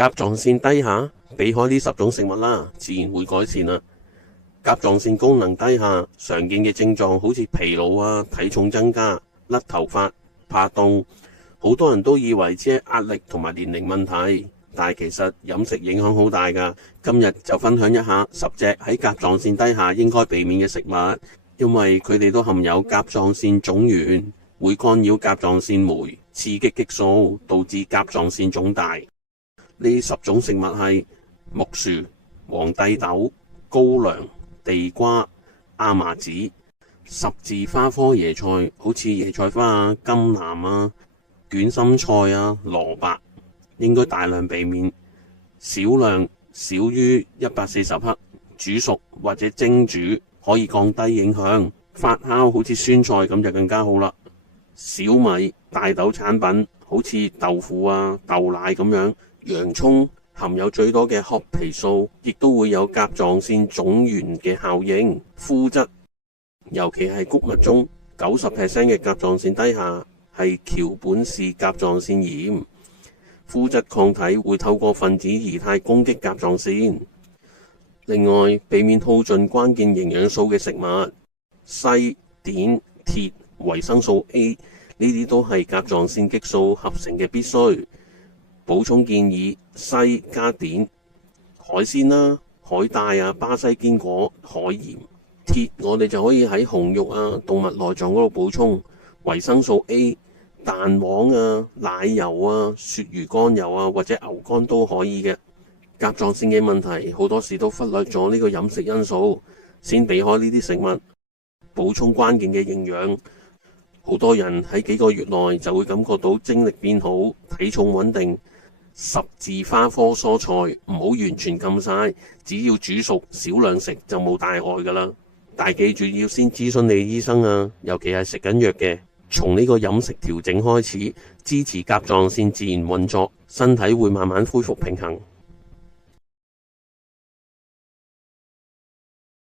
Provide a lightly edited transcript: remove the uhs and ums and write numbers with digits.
甲狀腺低下，避開呢10種食物啦，自然會改善啦。甲狀腺功能低下常見嘅症狀好似疲勞啊、體重增加、甩頭髮、怕凍，好多人都以為只係壓力同埋年齡問題，但係其實飲食影響好大㗎。今日就分享一下10隻喺甲狀腺低下應該避免嘅食物，因為佢哋都含有甲狀腺腫原，會干擾甲狀腺酶，刺激激素，導致甲狀腺腫大。呢10種食物係木薯、皇帝豆、高粱、地瓜、亞麻籽、十字花科椰菜，好似椰菜花啊、甘藍啊、捲心菜啊、蘿蔔，應該大量避免，少量少於140克，煮熟或者蒸煮可以降低影響，發酵好似酸菜咁就更加好啦。小米、大豆產品好似豆腐啊、豆奶咁樣，洋蔥含有最多嘅褐皮素，亦都會有甲狀腺腫原嘅效應。麩質，尤其係穀物中90% 嘅甲狀腺低下係橋本氏甲狀腺炎，麩質抗體會透過分子儀態攻擊甲狀腺。另外，避免耗盡關鍵營養素嘅食物，硒、碘、鐵、維生素 A 呢啲都係甲狀腺激素合成嘅必須。補充建議：硒加碘，海鮮啦、海帶啊、巴西堅果、海鹽。鐵我哋就可以喺紅肉啊、動物內臟嗰度補充。維生素 A， 蛋黃啊、奶油啊、鱈魚肝油啊或者牛肝都可以嘅。甲狀腺嘅問題好多時都忽略咗呢個飲食因素，先避開呢啲食物，補充關鍵嘅營養。好多人喺幾個月內就會感覺到精力變好、體重穩定。十字花科蔬菜唔好完全禁晒，只要煮熟少量食就冇大礙噶啦。但記住要先諮詢你醫生啊，尤其係食緊藥嘅，從呢個飲食調整開始，支持甲狀腺自然運作，身體會慢慢恢復平衡。